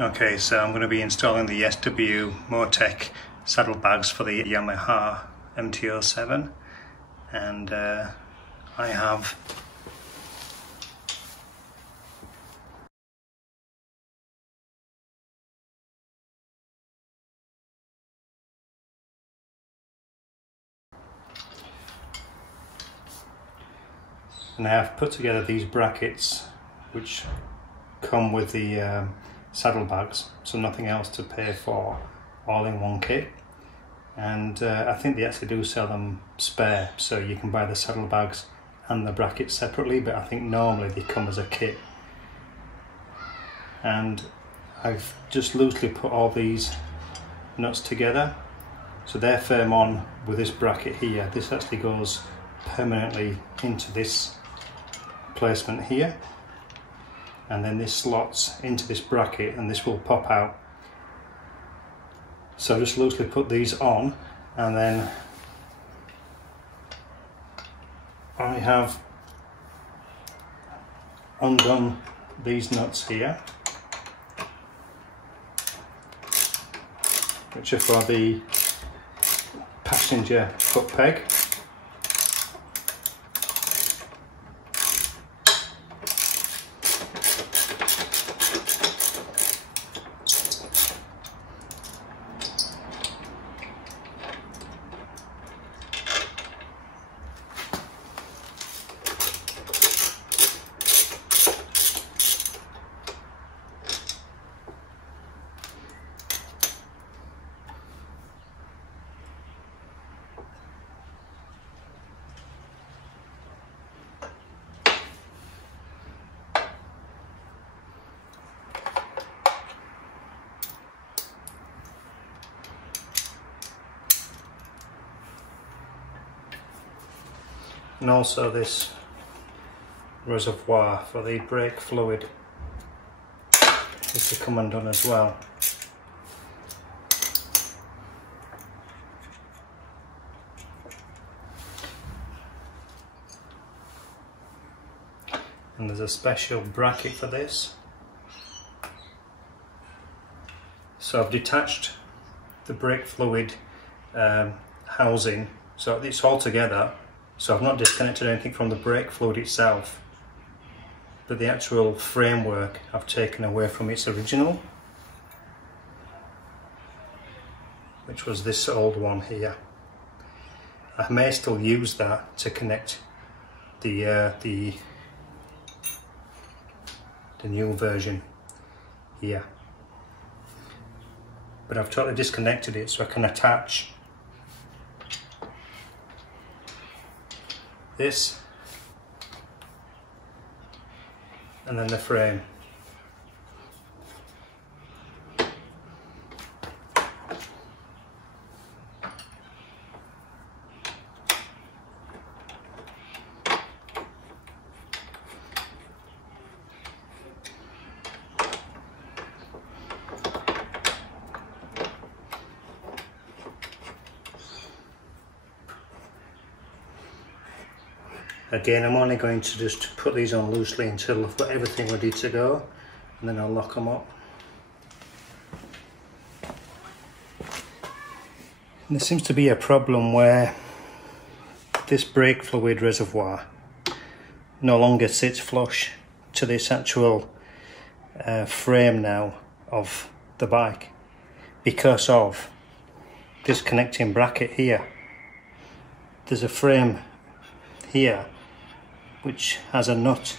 Okay, so I'm going to be installing the SW Motech saddlebags for the Yamaha MT07, and I have put together these brackets which come with the saddlebags, so nothing else to pay for, all in one kit. And I think they actually do sell them spare, so you can buy the saddlebags and the brackets separately, but I think normally they come as a kit. And I've just loosely put all these nuts together, so they're firm on with this bracket here. This actually goes permanently into this placement here, and then this slots into this bracket and this will pop out. So just loosely put these on, and then I have undone these nuts here, which are for the passenger foot peg. And also this reservoir for the brake fluid is to come undone as well. And there's a special bracket for this. So I've detached the brake fluid housing, so it's all together. So I've not disconnected anything from the brake fluid itself, but the actual framework I've taken away from its original, which was this old one here. I may still use that to connect the new version here, but I've totally disconnected it so I can attach this and then the frame. Again, I'm only going to just put these on loosely until I've got everything ready to go, and then I'll lock them up. And there seems to be a problem where this brake fluid reservoir no longer sits flush to this actual frame now of the bike because of this connecting bracket here. There's a frame here which has a nut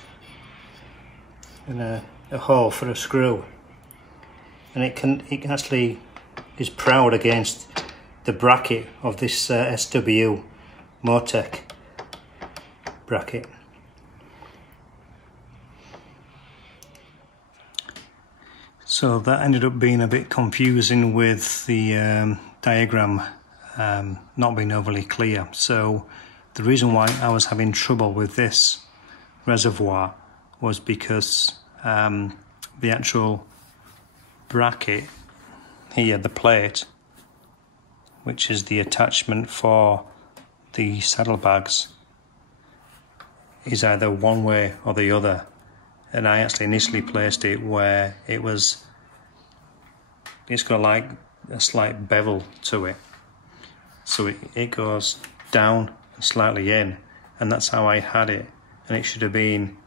and a hole for a screw, and it actually is proud against the bracket of this SW Motech bracket. So that ended up being a bit confusing with the diagram not being overly clear. So the reason why I was having trouble with this reservoir was because the actual bracket here, the plate, which is the attachment for the saddlebags, is either one way or the other. And I actually initially placed it where it was it's got like a slight bevel to it, so it goes down and slightly in, and that's how I had it, and it should have been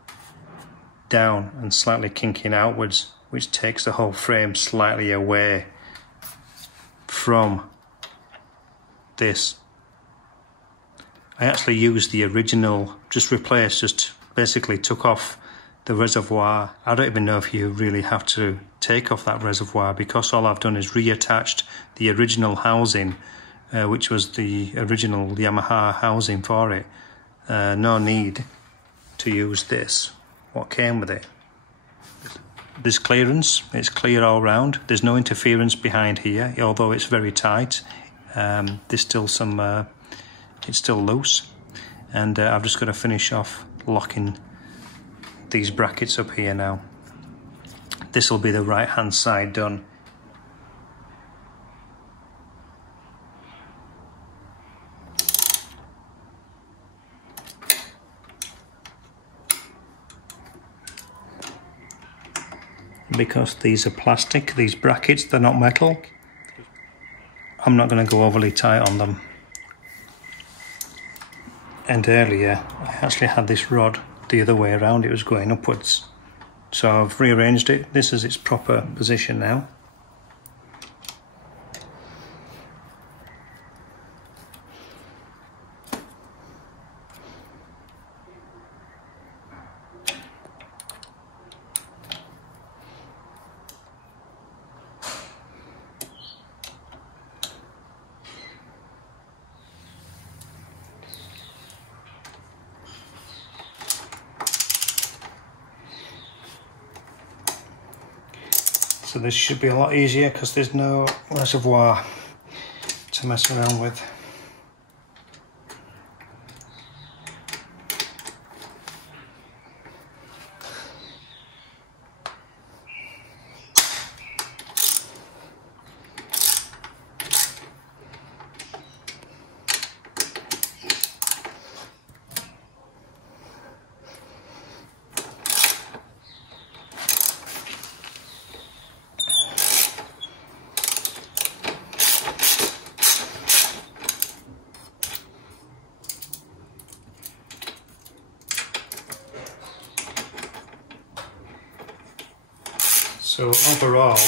down and slightly kinking outwards, which takes the whole frame slightly away from this. I actually used the original, just basically took off the reservoir. I don't even know if you really have to take off that reservoir, because all I've done is reattached the original housing, which was the original Yamaha housing for it. No need to use this, what came with it. There's clearance, it's clear all round, there's no interference behind here, although it's very tight. There's still some, it's still loose, and I've just got to finish off locking these brackets up here now. This will be the right hand side done. Because these are plastic, these brackets, they're not metal, I'm not going to go overly tight on them. And earlier I actually had this rod the other way around, it was going upwards. So I've rearranged it, this is its proper position now. So this should be a lot easier because there's no reservoir to mess around with. So overall,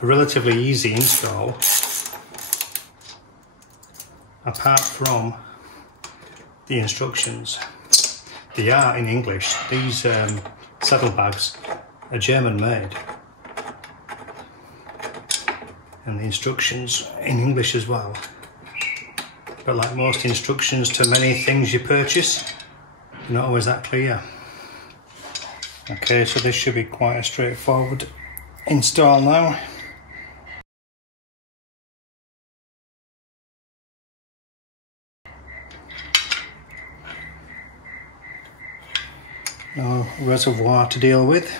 a relatively easy install, apart from the instructions. They are in English. These saddlebags are German made, and the instructions in English as well. But like most instructions to many things you purchase, they're not always that clear. Okay, so this should be quite a straightforward install now. No reservoir to deal with.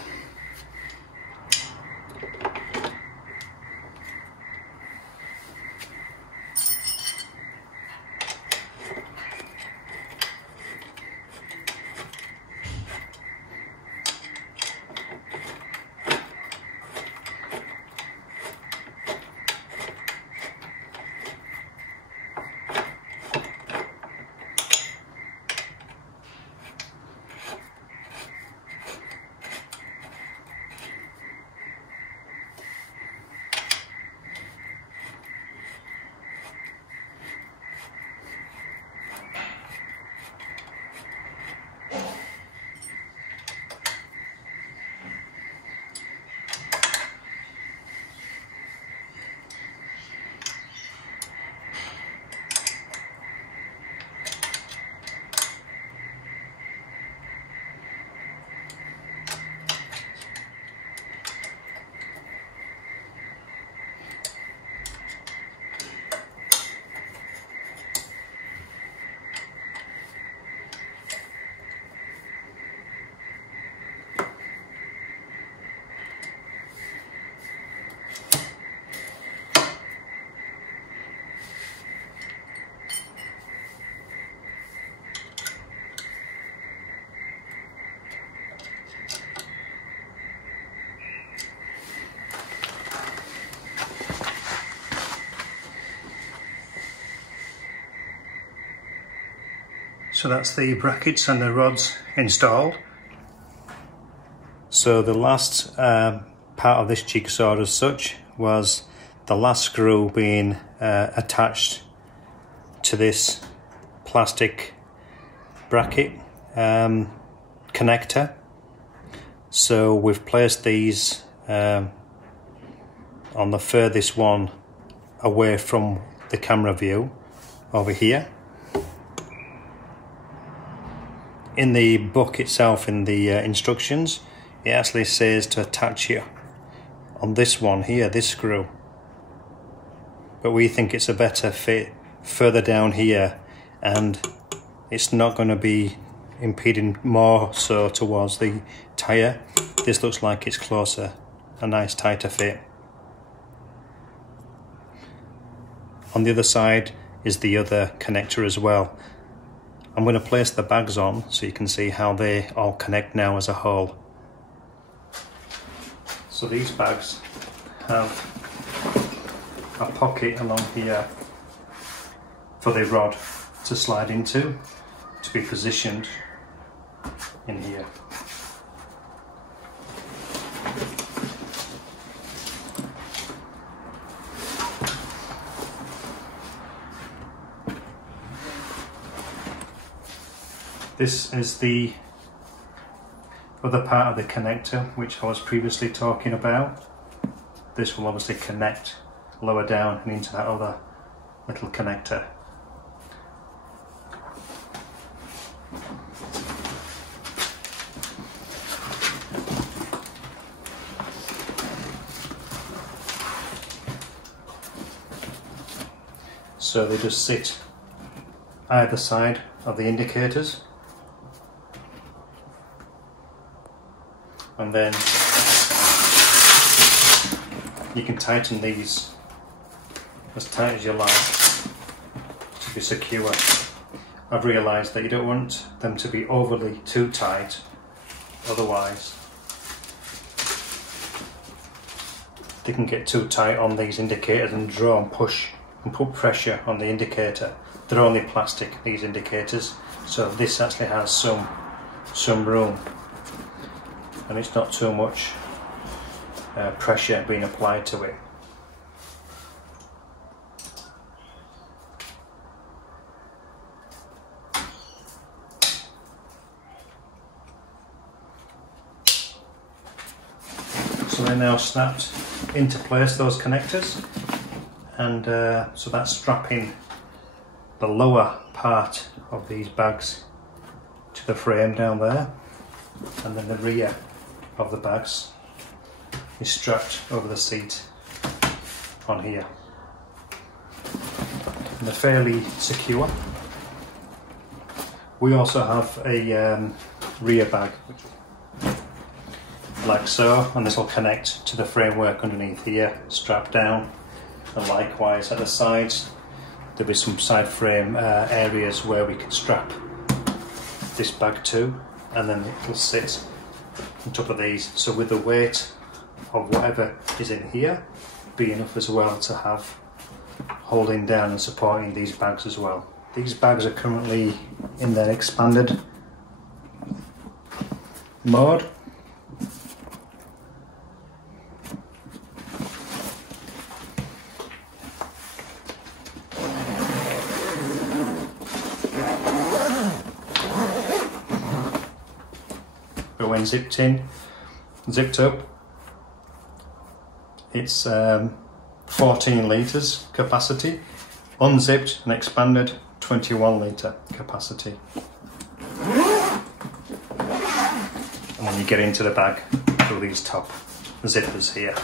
So that's the brackets and the rods installed. So the last part of this jigsaw as such was the last screw being attached to this plastic bracket connector. So we've placed these on the furthest one away from the camera view over here. In the book itself, in the instructions, it actually says to attach it on this one here, this screw. But we think it's a better fit further down here, and it's not going to be impeding more so towards the tyre. This looks like it's closer, a nice tighter fit. On the other side is the other connector as well. I'm going to place the bags on so you can see how they all connect now as a whole. So these bags have a pocket along here for the rod to slide into, to be positioned in here. This is the other part of the connector which I was previously talking about. This will obviously connect lower down and into that other little connector. So they just sit either side of the indicators. And then you can tighten these as tight as you like to be secure. I've realised that you don't want them to be overly too tight, otherwise they can get too tight on these indicators and draw and push and put pressure on the indicator. They're only plastic, these indicators, so this actually has some room, and it's not too much pressure being applied to it. So they're now snapped into place, those connectors, and so that's strapping the lower part of these bags to the frame down there, and then the rear of the bags is strapped over the seat on here. And they're fairly secure. We also have a rear bag like so, and this will connect to the framework underneath here, strapped down, and likewise at the sides there'll be some side frame areas where we can strap this bag to, and then it will sit on top of these, so with the weight of whatever is in here be enough as well to have holding down and supporting these bags as well. These bags are currently in their expanded mode. But when zipped up, it's 14 litres capacity. Unzipped and expanded, 21 litre capacity. And then you get into the bag through these top zippers here.